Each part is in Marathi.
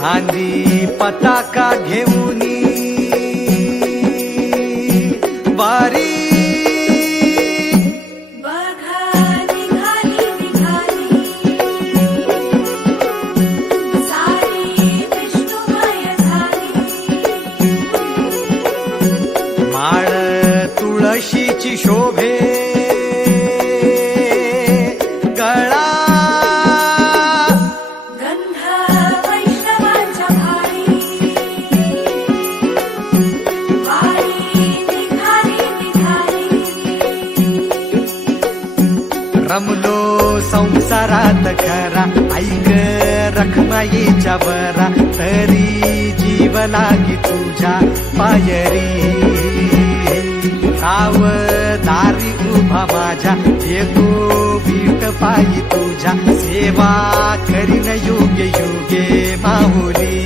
खांदी पताका घेऊनी वारी माळ तुळशीची शोभे गळा गंध वैष्णवांच्या भारी निघाली रमलो संसारात खरा ऐक रखमाईच्या बरा तरी जीव लागी तुझ्या पायरी राव दारी उभा माझ्या येतो भीट पायी तुझ्या सेवा करीन योग्य योगे माहुली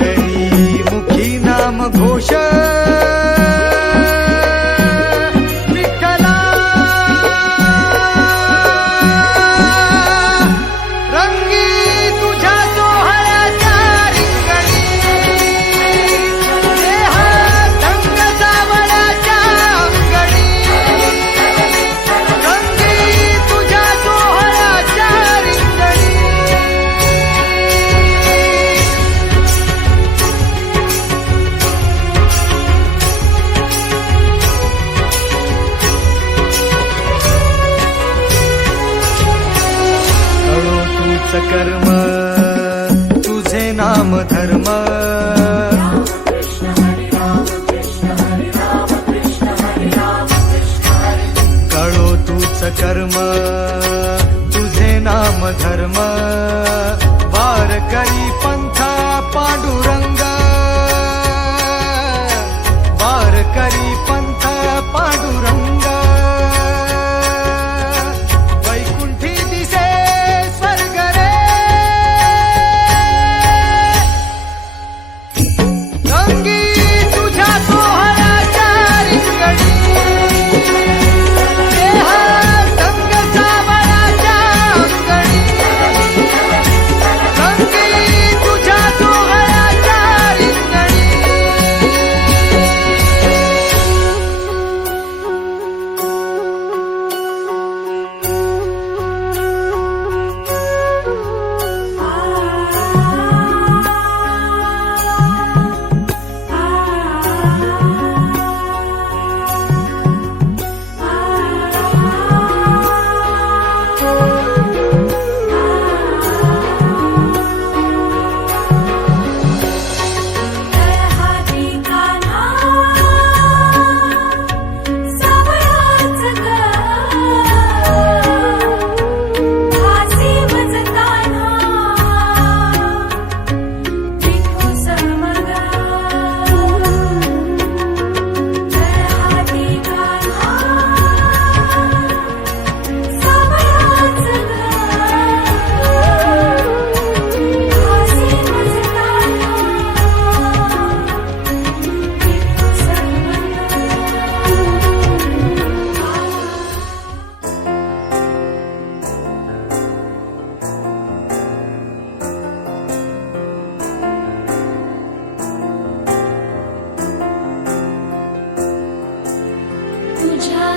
हरी मुखी नाम घोष कर्म तुझे नाम धर्म कळो तूच कर्म तुझे नाम धर्म वार करी पंथा पांडुरंग वार करी पंथा पांडुरंग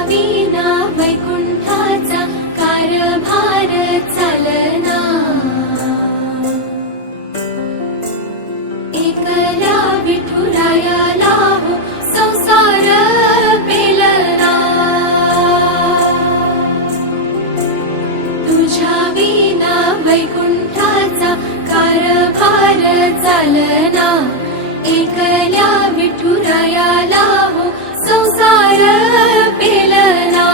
विना वैकुंठाचा कारभार चालना एकला विठुरायाला संसार पेलना तुझ्या विना वैकुंठाचा कारभार चालना एकल्या विठुरायाला संसार पेलना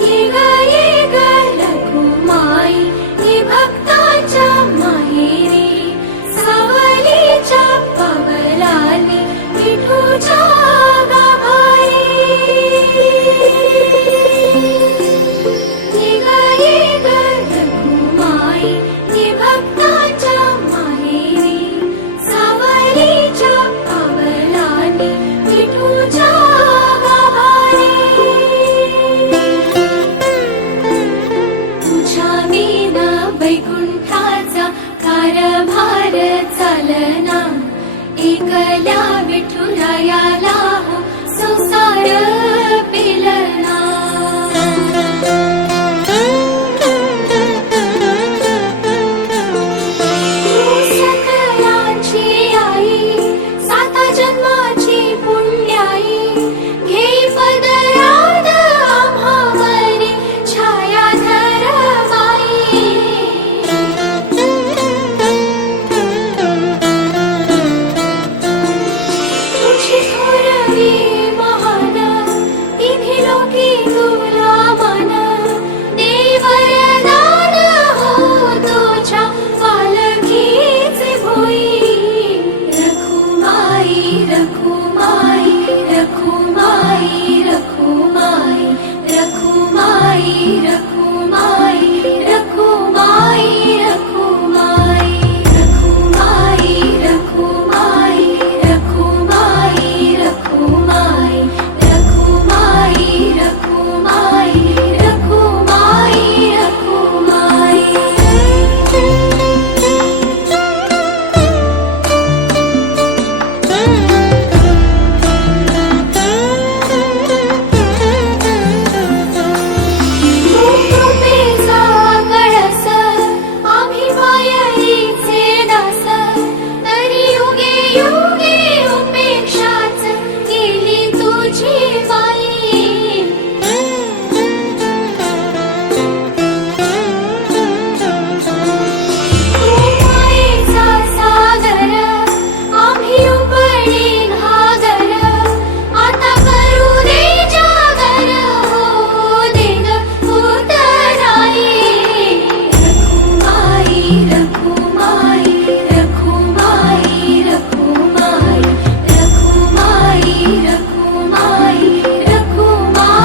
ये ग रघुमाई हे भक्ताच्या माहेरी सावलीच्या पवलाली विठूच्या गाभारी ये ग रघुमाई हे भक्ताच्या माहेरी सावलीच्या पवलाली विठूच्या वैकुंठाचा कारभार चालना एकल्या विठुरायाला हो संसार पेलना